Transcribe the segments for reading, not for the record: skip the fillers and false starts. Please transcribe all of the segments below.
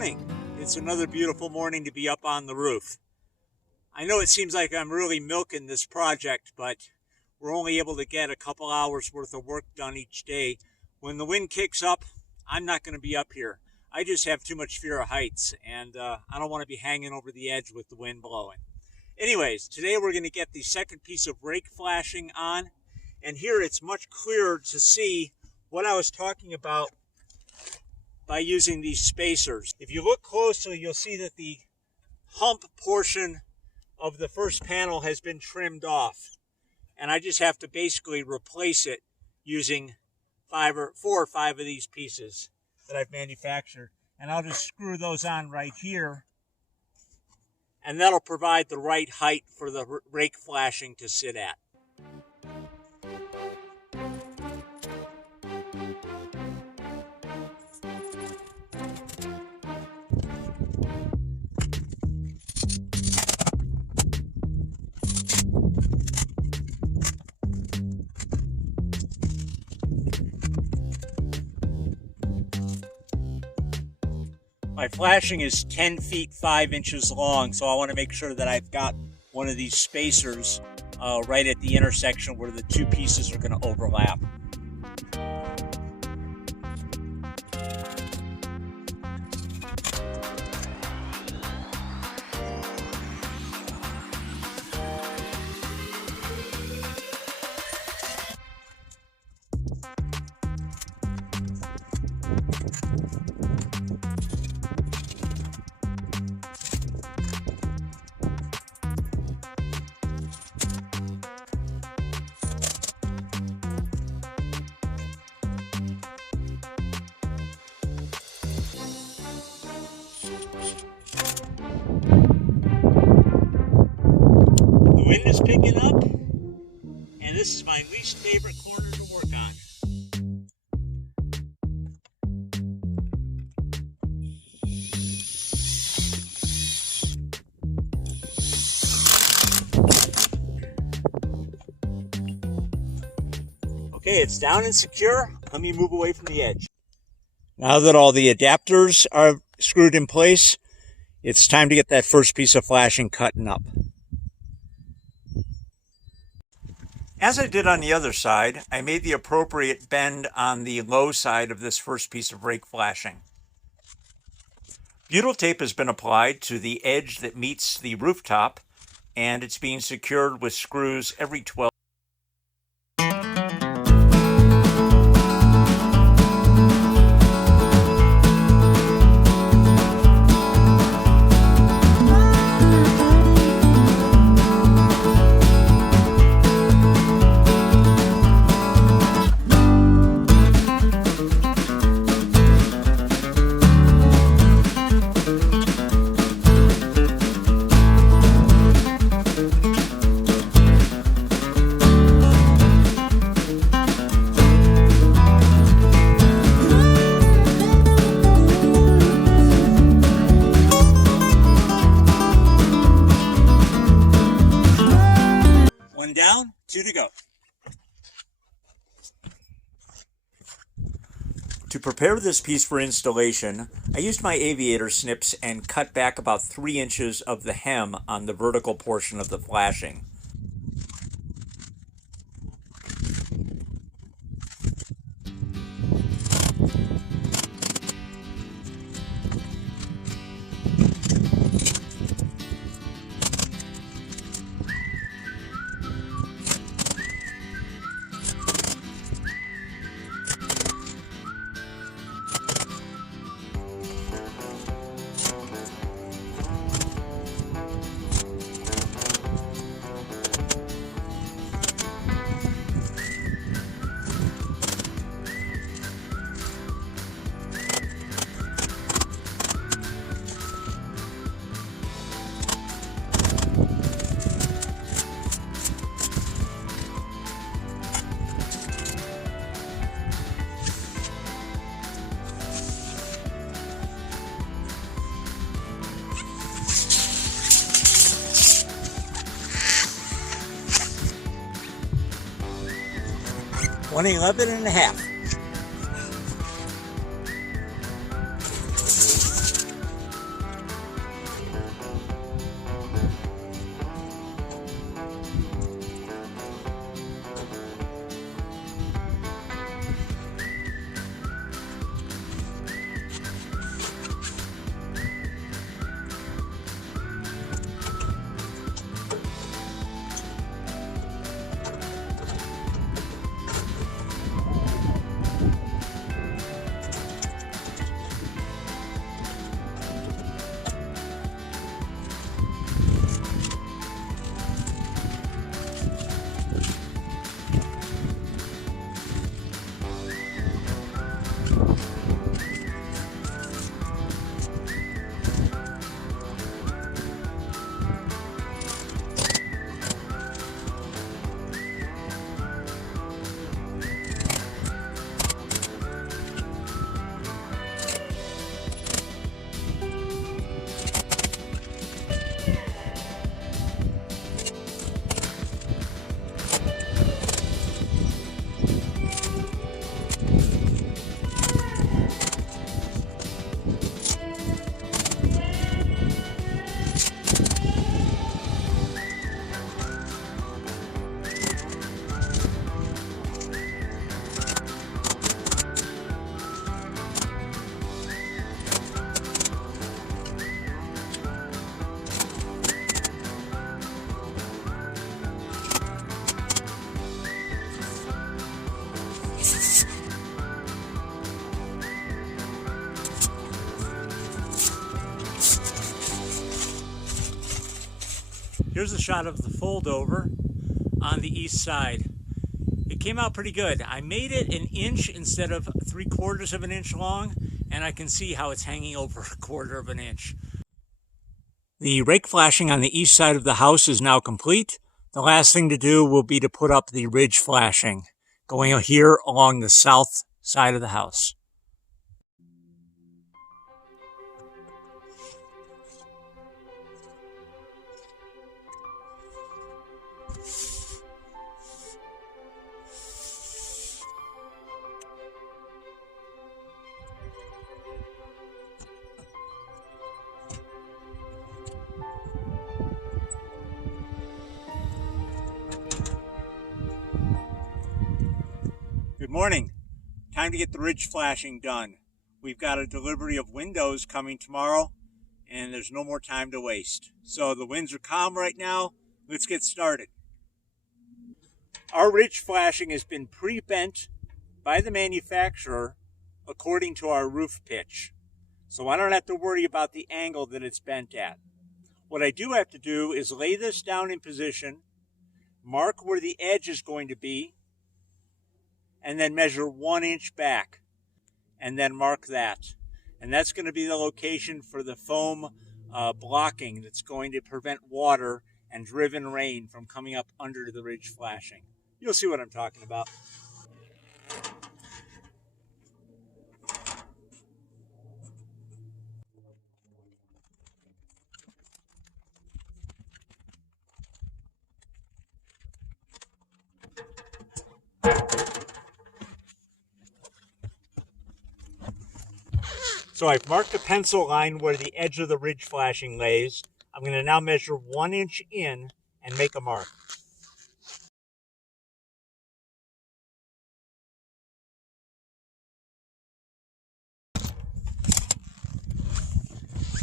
morning. It's another beautiful morning to be up on the roof. I know it seems like I'm really milking this project, but we're only able to get a couple hours worth of work done each day. When the wind kicks up, I'm not going to be up here. I just have too much fear of heights, and I don't want to be hanging over the edge with the wind blowing. Anyways, today we're going to get the second piece of rake flashing on, and here it's much clearer to see what I was talking about by using these spacers. If you look closely, you'll see that the hump portion of the first panel has been trimmed off, and I just have to basically replace it using 4 or 5 of these pieces that I've manufactured, and I'll just screw those on right here, and that'll provide the right height for the rake flashing to sit at. My flashing is 10 feet 5 inches long, so I want to make sure that I've got one of these spacers right at the intersection where the two pieces are going to overlap. The wind is picking up, and this is my least favorite corner to work on. Okay, it's down and secure. Let me move away from the edge. Now that all the adapters are screwed in place, it's time to get that first piece of flashing cutting up. As I did on the other side, I made the appropriate bend on the low side of this first piece of rake flashing. Butyl tape has been applied to the edge that meets the rooftop, and it's being secured with screws every 12. One down, 2 to go. To prepare this piece for installation, I used my aviator snips and cut back about 3 inches of the hem on the vertical portion of the flashing. $111.5. Here's a shot of the fold over on the east side. It came out pretty good. I made it an inch instead of 3/4 of an inch long, and I can see how it's hanging over 1/4 of an inch. The rake flashing on the east side of the house is now complete. The last thing to do will be to put up the ridge flashing, going here along the south side of the house. Good morning. Time to get the ridge flashing done. We've got a delivery of windows coming tomorrow, and there's no more time to waste. So the winds are calm right now. Let's get started. Our ridge flashing has been pre-bent by the manufacturer according to our roof pitch. So I don't have to worry about the angle that it's bent at. What I do have to do is lay this down in position, mark where the edge is going to be, and then measure 1 inch back, and then mark that. And that's going to be the location for the foam blocking that's going to prevent water and driven rain from coming up under the ridge flashing. You'll see what I'm talking about. So I've marked a pencil line where the edge of the ridge flashing lays. I'm going to now measure 1 inch in and make a mark.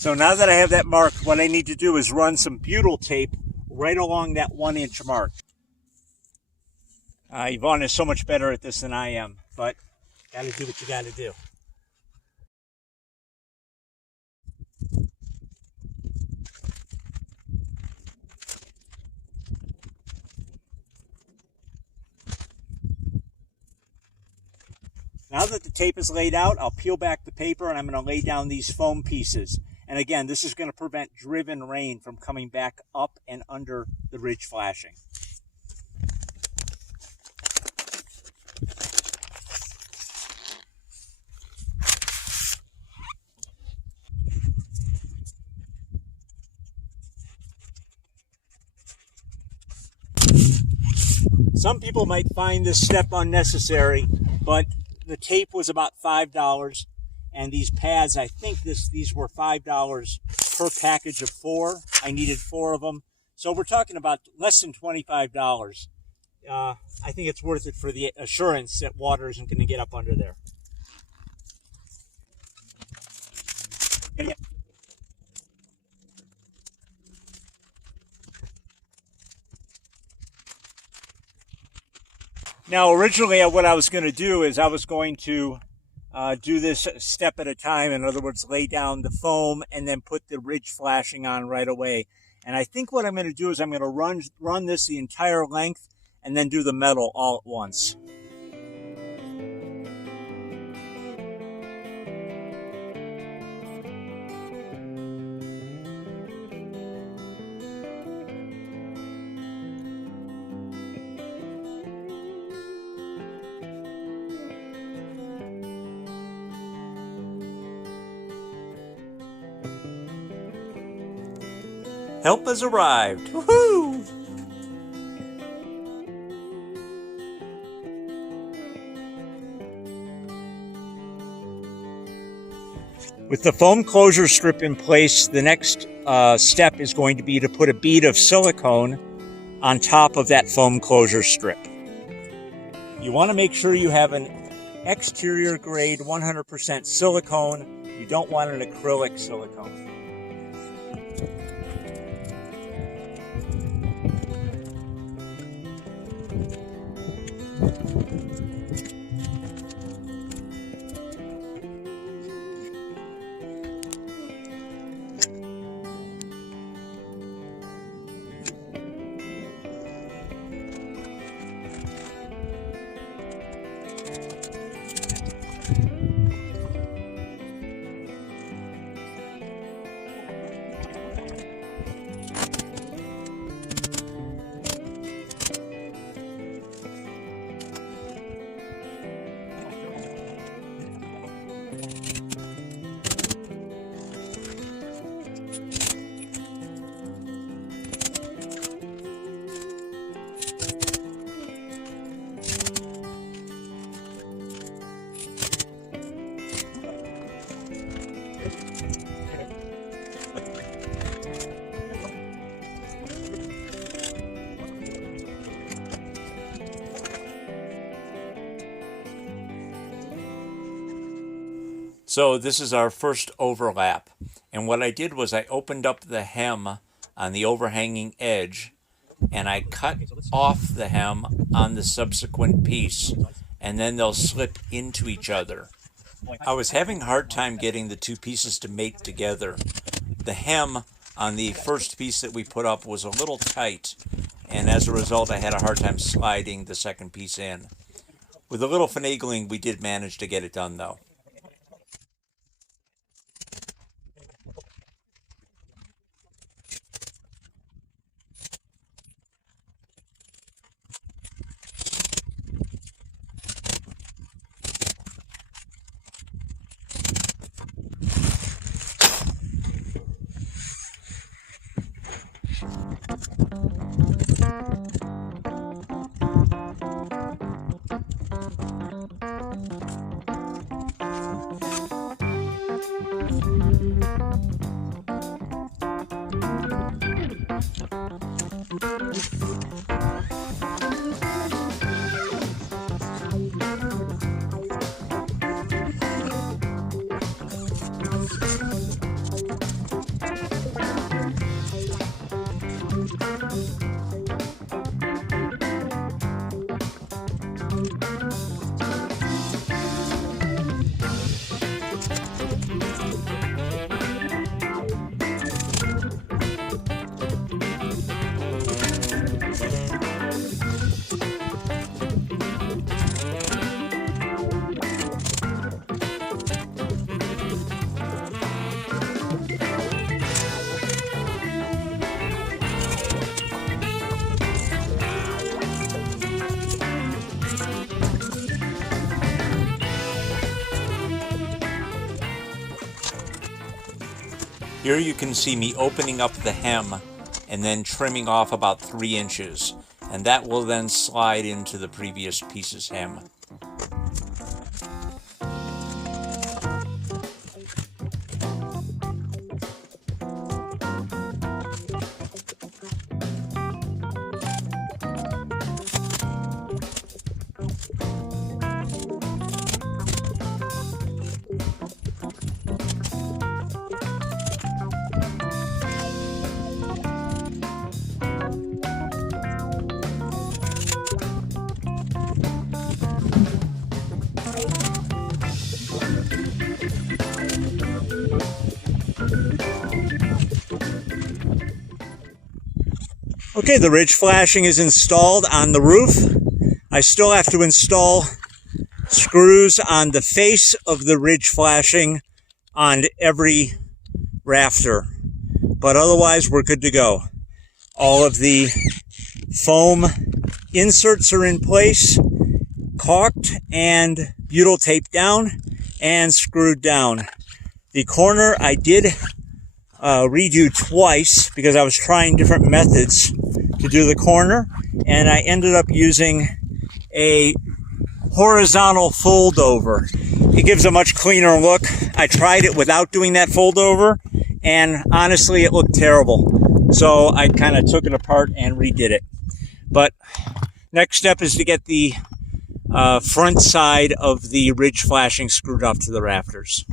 So now that I have that marked, what I need to do is run some butyl tape right along that 1 inch mark. Yvonne is so much better at this than I am, but gotta do what you gotta do. Now that the tape is laid out, I'll peel back the paper and I'm going to lay down these foam pieces. And again, this is going to prevent driven rain from coming back up and under the ridge flashing. Some people might find this step unnecessary, but the tape was about $5, and these pads, I think these were $5 per package of 4. I needed 4 of them, so we're talking about less than $25. I think it's worth it for the assurance that water isn't going to get up under there. Now, originally, what I was going to do is I was going to do this step at a time. In other words, lay down the foam and then put the ridge flashing on right away. And I think what I'm going to do is I'm going to run this the entire length and then do the metal all at once. Help has arrived. Woohoo! With the foam closure strip in place, the next step is going to be to put a bead of silicone on top of that foam closure strip. You want to make sure you have an exterior grade 100% silicone. You don't want an acrylic silicone. So this is our first overlap. And what I did was I opened up the hem on the overhanging edge and I cut off the hem on the subsequent piece, and then they'll slip into each other. I was having a hard time getting the two pieces to mate together. The hem on the first piece that we put up was a little tight, and as a result I had a hard time sliding the second piece in. With a little finagling we did manage to get it done though. Here you can see me opening up the hem and then trimming off about 3 inches, and that will then slide into the previous piece's hem. Okay, the ridge flashing is installed on the roof. I still have to install screws on the face of the ridge flashing on every rafter, but otherwise we're good to go. All of the foam inserts are in place, caulked and butyl taped down and screwed down. The corner I did redo twice because I was trying different methods to do the corner, and I ended up using a horizontal fold over. It gives a much cleaner look. I tried it without doing that fold over, and honestly it looked terrible. So I kind of took it apart and redid it. But next step is to get the front side of the ridge flashing screwed up to the rafters.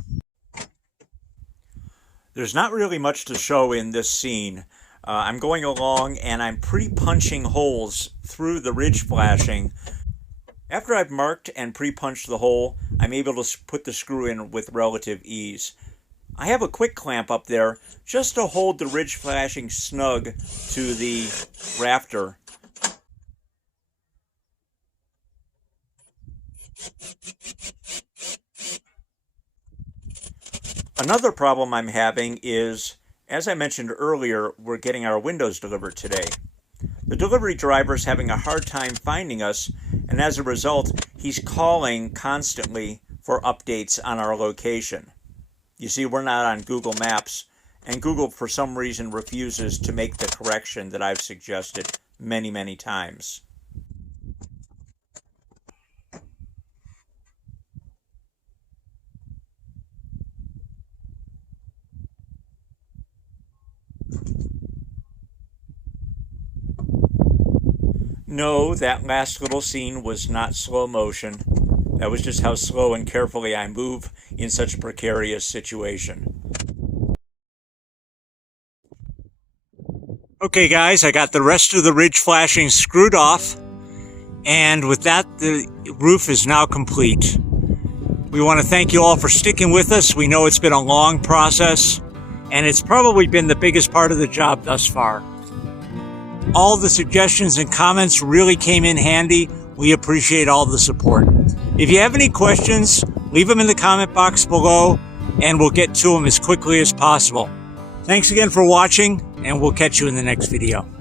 There's not really much to show in this scene. I'm going along and I'm pre-punching holes through the ridge flashing. After I've marked and pre-punched the hole, I'm able to put the screw in with relative ease. I have a quick clamp up there just to hold the ridge flashing snug to the rafter. Another problem I'm having is, as I mentioned earlier, we're getting our windows delivered today. The delivery driver's having a hard time finding us, and as a result, he's calling constantly for updates on our location. You see, we're not on Google Maps, and Google for some reason refuses to make the correction that I've suggested many, many times. No, that last little scene was not slow motion. That was just how slow and carefully I move in such a precarious situation. Okay guys, I got the rest of the ridge flashing screwed off, and with that the roof is now complete. We want to thank you all for sticking with us. We know it's been a long process, and it's probably been the biggest part of the job thus far. All the suggestions and comments really came in handy. We appreciate all the support. If you have any questions, leave them in the comment box below, and we'll get to them as quickly as possible. Thanks again for watching, and we'll catch you in the next video.